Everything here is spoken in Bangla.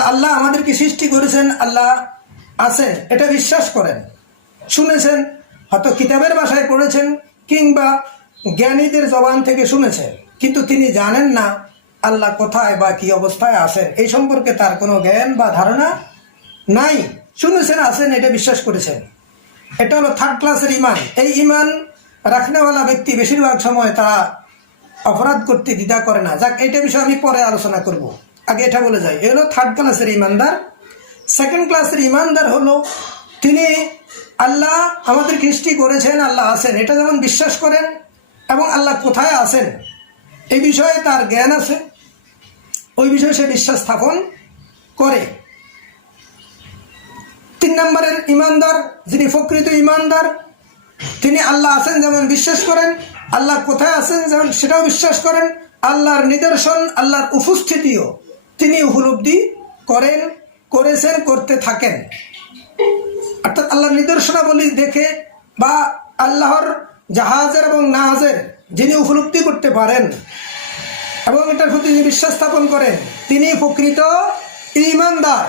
আল্লাহ আমাদেরকে সৃষ্টি করেছেন, আল্লাহ আছেন এটা বিশ্বাস করেন। শুনেছেন, হয়তো কিতাবের ভাষায় পড়েছেন, কিংবা জ্ঞানীদের জবান থেকে শুনেছেন, কিন্তু তিনি জানেন না আল্লাহ কোথায় বা কি অবস্থায় আছেন। এই সম্পর্কে তার কোনো জ্ঞান বা ধারণা নাই। শুনেছেন, আছেন, এটা বিশ্বাস করেছেন। এটা হলো থার্ড ক্লাসের ইমান। এই ইমান রাখনেওয়ালা ব্যক্তি বেশিরভাগ সময় তারা অপরাধ করতে দ্বিধা করে না। যাক এটা বিষয়ে আমি পরে আলোচনা করব। আগে এটা বলে যাই। এ হলো থার্ড ক্লাসের ইমানদার। সেকেন্ড ক্লাসের ইমানদার হলো তিনি আল্লাহ আমাদের সৃষ্টি করেছেন, আল্লাহ আছেন। এটা যেমন বিশ্বাস করেন এবং আল্লাহ কোথায় আছেন এই বিষয়ে তার জ্ঞান আছে। ওই বিষয়ে সে বিশ্বাস স্থাপন করে। তিন নম্বরের ইমানদার, যিনি প্রকৃত ইমানদার, তিনি আল্লাহ আছেন যেমন বিশ্বাস করেন, আল্লাহ কোথায় আছেন যেমন সেটাও বিশ্বাস করেন, আল্লাহর নিদর্শন, আল্লাহর উপস্থিতিও। তিনি উপলব্ধি করেন, করেছেন, করতে থাকেন। অর্থাৎ আল্লাহর নিদর্শনাবলী দেখে বা আল্লাহর জাহাজের এবং নাহাজের যিনি উপলব্ধি করতে পারেন এবং এটার প্রতি বিশ্বাস স্থাপন করেন, তিনি প্রকৃত ইমানদার।